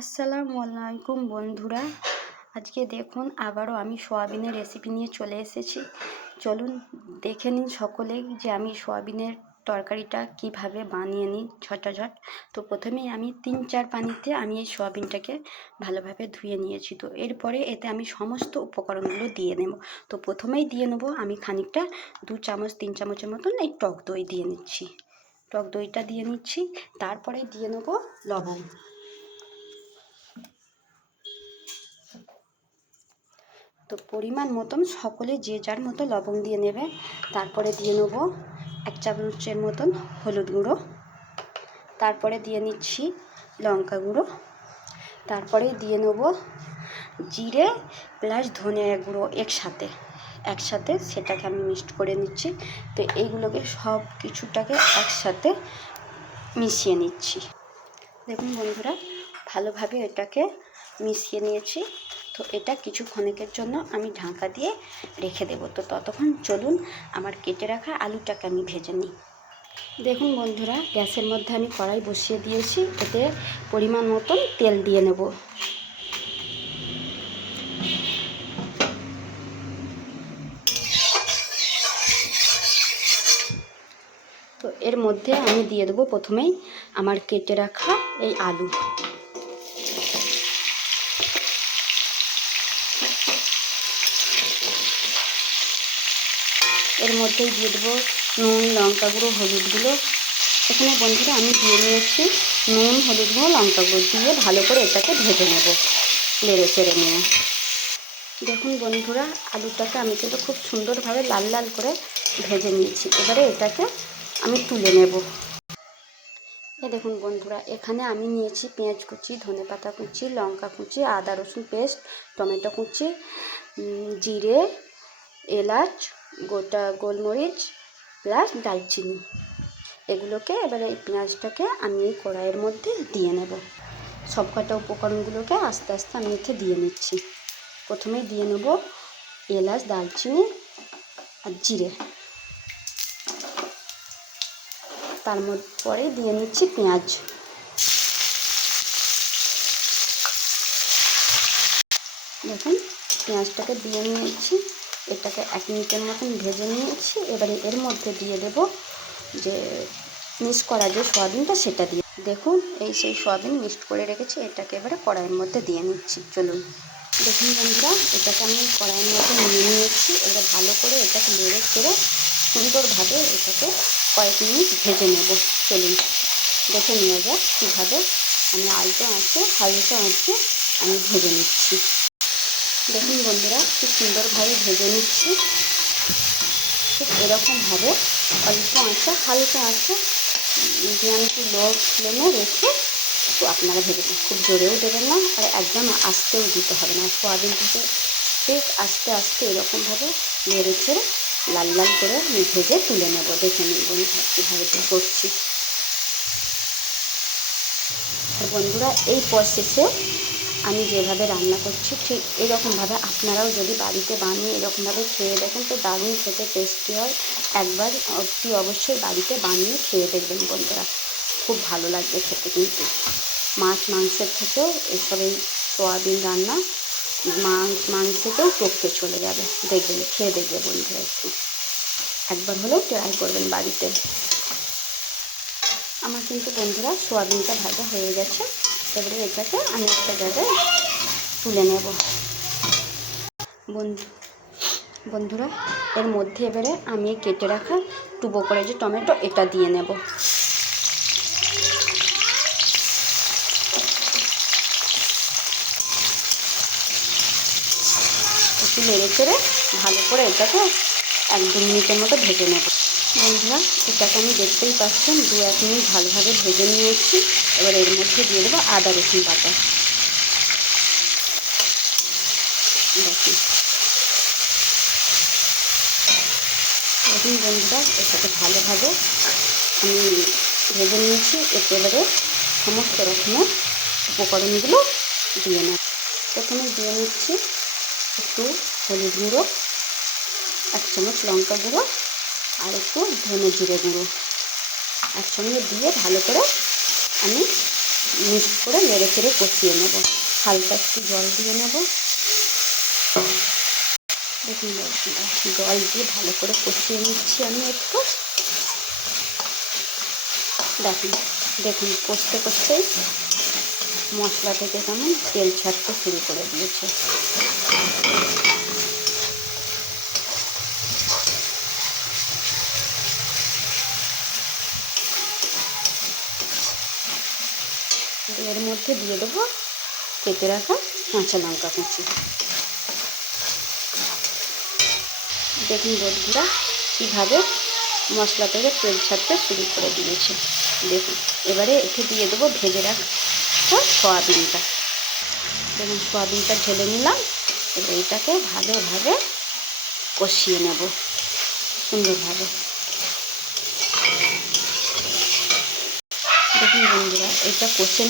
আসসালামু আলাইকুম বন্ধুরা। আজকে দেখুন আবারও আমি সোয়াবিনের রেসিপি নিয়ে চলে এসেছি। চলুন দেখে নিন সকলেই যে আমি সোয়াবিনের তরকারিটা কিভাবে বানিয়ে নিই ঝটাঝট। তো প্রথমেই আমি 3-4 পানিতে আমি এই সোয়াবিনটাকে ভালোভাবে ধুয়ে নিয়েছি। তো এরপরে এতে আমি সমস্ত উপকরণগুলো দিয়ে নেব। তো প্রথমেই দিয়ে নেব আমি খানিকটা 2 চামচ 3 চামচের মতন এই টক দই দিয়ে নিচ্ছি। টক দইটা দিয়ে নিচ্ছি। তারপরে দিয়ে নেব লবণ। তো পরিমাণ মতন সকলে যে যার মতো লবণ দিয়ে নেবে। তারপরে দিয়ে নেব 1 চামচের মতন হলুদ গুঁড়ো। তারপরে দিয়ে নিচ্ছি লঙ্কা গুঁড়ো। তারপরে দিয়ে নেব জিরে প্লাস ধনে গুঁড়ো একসাথে সেটাকে আমি মিক্সড করে নিচ্ছি। তো এইগুলোকে সব কিছুটাকে একসাথে মিশিয়ে নিচ্ছি। দেখুন বন্ধুরা ভালোভাবে এটাকে মিশিয়ে নিয়েছি। তো এটা কিছুক্ষণের জন্য আমি ঢাকা দিয়ে রেখে দেব। তো ততক্ষণ চলুন আমার কেটে রাখা আলুটাকে আমি ভেজে নিই। দেখুন বন্ধুরা গ্যাসের মধ্যে আমি কড়াই বসিয়ে দিয়েছি। এতে পরিমাণ মতন তেল দিয়ে নেব। তো এর মধ্যে আমি দিয়ে দেবো প্রথমেই আমার কেটে রাখা এই আলু। এর মধ্যেই দিয়ে দেবো নুন, লঙ্কা গুঁড়ো, হলুদ গুঁড়ো। এখানে বন্ধুরা আমি দিয়ে নিয়েছি নুন, হলুদ গুঁড়ো, লঙ্কা গুঁড়ো দিয়ে ভালো করে এটাকে ভেজে নেব নেড়ে চেড়ে নিয়ে। দেখুন বন্ধুরা আলুটাকে আমি কিন্তু খুব সুন্দরভাবে লাল লাল করে ভেজে নিয়েছি। এবারে এটাকে আমি তুলে নেব। দেখুন বন্ধুরা এখানে আমি নিয়েছি পেঁয়াজ কুচি, ধনেপাতা কুচি, লঙ্কা কুচি, আদা রসুন পেস্ট, টমেটো কুচি, জিরে, এলাচ, গোটা গোলমরিচ প্লাস দারচিনি। এগুলোকে এবারে এই পেঁয়াজটাকে আমি এই কড়াইয়ের মধ্যে দিয়ে নেব। সবকটা উপকরণগুলোকে আস্তে আস্তে আমি এতে দিয়ে নিচ্ছি। প্রথমেই দিয়ে নেব এলাচ, দারচিনি আর জিরে। তার পরে দিয়ে নিচ্ছি পেঁয়াজ। দেখুন পেঁয়াজটাকে দিয়ে নিয়েছি। এটাকে 1 মিনিটের মতন ভেজে নিয়েছি। এবারে এর মধ্যে দিয়ে দেব যে মিক্স করা যে সোয়াবিনটা সেটা দিয়ে। দেখুন এই সেই সোয়াবিন মিক্সড করে রেখেছি। এটাকে এবারে কড়াইয়ের মধ্যে দিয়ে নিচ্ছি। চলুন দেখুন বন্ধুরা এটাকে আমি কড়াইয়ের মধ্যে নিয়ে নিয়েছি। এবারে ভালো করে এটাকে নেড়ে চেড়ে সুন্দরভাবে এটাকে কয়েক মিনিট ভেজে নেব। চলুন দেখে নেওয়া যাক কীভাবে আমি আলতো আঁচে হালকা আঁচে আমি ভেজে নিচ্ছি। দেখুন বন্ধুরা খুব সুন্দরভাবে ভেজে নিচ্ছি। ঠিক এরকমভাবে অল্প আঁচে হালকা আঁচে মিডিয়াম টু লো ফ্লেমে রেখে তো আপনারা ভেজে নেন। খুব জোরেও দেবেন না আর একদম আস্তেও দিতে হবে না। সোয়াবিন থেকে ঠিক আস্তে আস্তে এরকমভাবে নেড়ে ছেড়ে লাল লাল করে আমি ভেজে তুলে নেব। দেখে নিন বন্ধুরা কীভাবে করছি। বন্ধুরা এই প্রসেসে আমি যেভাবে রান্না করছি ঠিক এরকমভাবে আপনারাও যদি বাড়িতে বানিয়ে এরকমভাবে খেয়ে দেখেন তো দারুণ খেতে টেস্টি হয়। একবার অতি অবশ্যই বাড়িতে বানিয়ে খেয়ে দেখবেন বন্ধুরা, খুব ভালো লাগবে খেতে। কিন্তু মাছ মাংসের থেকেও এসব এই সোয়াবিন রান্না মাংসতেও টপকে চলে যাবে। দেখবেন খেয়ে দেখবে বন্ধুরা, একবার হলেও ট্রাই করবেন বাড়িতে। আমার কিন্তু বন্ধুরা সোয়াবিনটা ভাজা হয়ে গেছে। এবারে এটাকে আমি একটা জায়গায় তুলে নেব। বন্ধুরা এর মধ্যে এবারে আমি কেটে রাখা টুকরো করে যে টমেটো এটা দিয়ে নেব। একটু নেড়ে চেড়ে ভালো করে এটাকে 1-2 মিনিটের মতো ভেজে নেব। বন্ধুরা এটাকে আমি দেখতেই পাচ্ছেন 2-1 মিনিট ভালোভাবে ভেজে নিয়েছি। এবার এর মধ্যে দিয়ে দেবো আদা রসুন বাটা। দেখুন বন্ধুরা এটাকে ভালোভাবে আমি ভেজে নিয়েছি। এবারে সমস্ত রকমের উপকরণগুলো দিয়ে নেব। প্রথমে দিয়ে নিচ্ছি একটু হলুদ গুঁড়ো, 1 চামচ লঙ্কা গুঁড়ো আর একটু ধনে জিরে গুঁড়ো একসঙ্গে দিয়ে ভালো করে আমি মিক্স করে নেড়ে চেড়ে কষিয়ে নেব। হালকা একটু জল দিয়ে নেব। দেখুন জল দিয়ে ভালো করে কষিয়ে নিচ্ছি আমি একটু। দেখুন দেখুন কষতে কষতেই মশলা থেকে কেমন তেল ছাড়তে শুরু করে দিয়েছে। এর মধ্যে দিয়ে দেবো কেটে রাখা কাঁচা লঙ্কা কুচি। দেখুন বন্ধুরা কীভাবে মশলা থেকে তেল ছাড়তে শুরু করে দিয়েছে। দেখুন এবারে এতে দিয়ে দেবো ভেজে রাখা সয়াবিনটা। দেখুন সয়াবিনটা ঢেলে নিলাম। এবার এইটাকে ভালোভাবে কষিয়ে নেব সুন্দরভাবে। দেখুন বন্ধুরা এটা কষে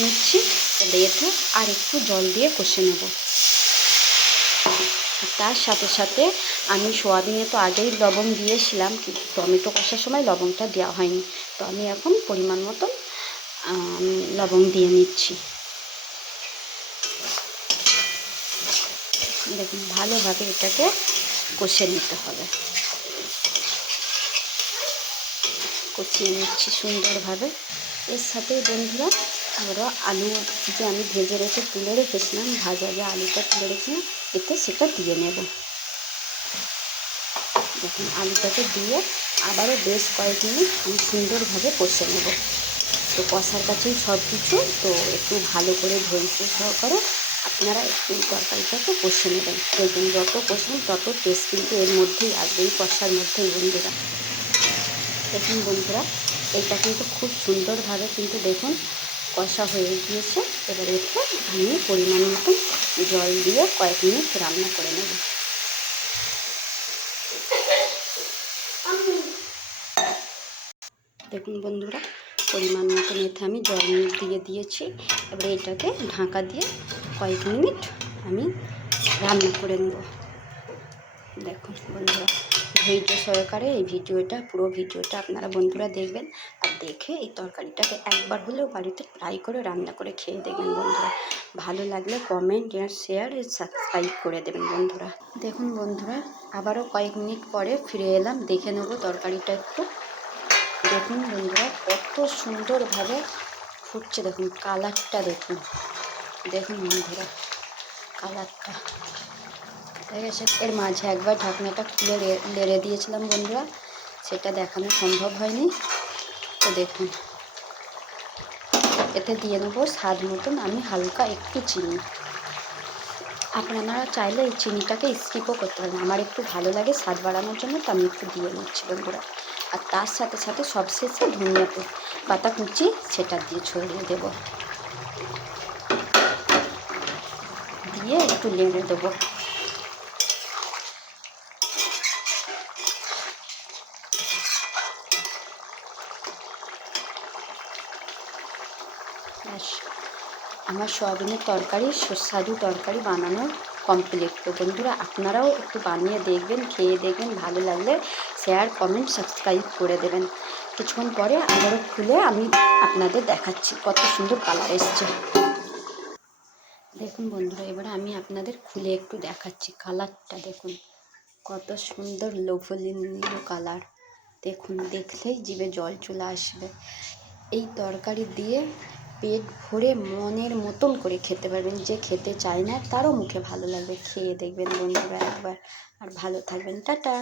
নিচ্ছি। এবার এতে আর একটু জল দিয়ে কষে নেব। তার সাথে সাথে আমি সয়াবিনে তো আগেই লবণ দিয়েছিলাম, কিন্তু টমেটো কষার সময় লবণটা দেওয়া হয়নি। তো আমি এখন পরিমাণ মতন লবণ দিয়ে নিচ্ছি। দেখুন ভালোভাবে এটাকে কষে নিতে হবে। কষিয়ে নিচ্ছি সুন্দরভাবে। এর সাথে বন্ধুরা আরও আলু যে আমি ভেজে রেখে তুলে রেখেছিলাম, ভাজা যে আলুটা তুলে রেখেছিলাম এতে সেটা দিয়ে নেব। দেখুন আলুটাকে দিয়ে আবারও বেশ কয়েক মিনিট আমি সুন্দরভাবে কষে নেব। তো কষার কাছেই সব কিছু, তো একটু ভালো করে ধৈর্য সহকারে আপনারা একটু তরকারিটাকে কষে নেবেন। দেখবেন যত কষবেন তত টেস্ট কিন্তু এর মধ্যেই আসবে, এই কষার মধ্যেই বন্ধুরা। দেখুন বন্ধুরা এটা কিন্তু খুব সুন্দরভাবে কিন্তু দেখুন কষা হয়ে গিয়েছে। এবার এতে আমি পরিমাণ মতন জল দিয়ে কয়েক মিনিট রান্না করে নেব। দেখুন বন্ধুরা পরিমাণ মতন এতে আমি জল দিয়ে দিয়েছি। এবারে এটাকে ঢাকা দিয়ে কয়েক মিনিট আমি রান্না করে নেব। দেখুন বন্ধুরা ধৈর্য সহকারে এই পুরো ভিডিওটা আপনারা বন্ধুরা দেখবেন। আর দেখে এই তরকারিটাকে একবার হলেও বাড়িতে ট্রাই করে রান্না করে খেয়ে দেখবেন বন্ধুরা। ভালো লাগলে কমেন্ট আর শেয়ার সাবস্ক্রাইব করে দেবেন বন্ধুরা। দেখুন বন্ধুরা আবারও কয়েক মিনিট পরে ফিরে এলাম, দেখে নেব তরকারিটা একটু। দেখুন বন্ধুরা কত সুন্দরভাবে ফুটছে। দেখুন কালারটা দেখুন। দেখুন বন্ধুরা কালারটা হয়ে গেছে। এর মাঝে একবার ঢাকনাটা খুলে লেড়ে দিয়েছিলাম বন্ধুরা, সেটা দেখানো সম্ভব হয়নি। তো দেখুন এতে দিয়ে নেবো স্বাদ মতন আমি হালকা একটু চিনি। আপনারা চাইলে এই চিনিটাকে স্কিপও করতে পারেন, আমার একটু ভালো লাগে স্বাদ বাড়ানোর জন্য, তো আমি একটু দিয়ে নিচ্ছি বন্ধুরা। আর তার সাথে সাথে সবশেষে ধনিয়া পাতা কুচি সেটা দিয়ে ছড়িয়ে দেব, দিয়ে একটু নেড়ে দেবো। আমার সয়াবিনের তরকারি সুস্বাদু তরকারি বানানো কমপ্লিট। তো বন্ধুরা আপনারাও একটু বানিয়ে দেখবেন, খেয়ে দেখবেন, ভালো লাগলে শেয়ার কমেন্ট সাবস্ক্রাইব করে দেবেন। কিছুক্ষণ পরে আবারও খুলে আমি আপনাদের দেখাচ্ছি কত সুন্দর কালার এসছে। দেখুন বন্ধুরা এবারে আমি আপনাদের খুলে একটু দেখাচ্ছি কালারটা। দেখুন কত সুন্দর লোভনীয় কালার। দেখুন দেখলেই জিভে জল চলে আসবে। এই তরকারি দিয়ে পেট ভরে মনের মতন করে খেতে পারবেন, যে খেতে চায় না তারও মুখে ভালো লাগবে। খেয়ে দেখবেন বন্ধুরা একবার। আর ভালো থাকবেন, টাটা।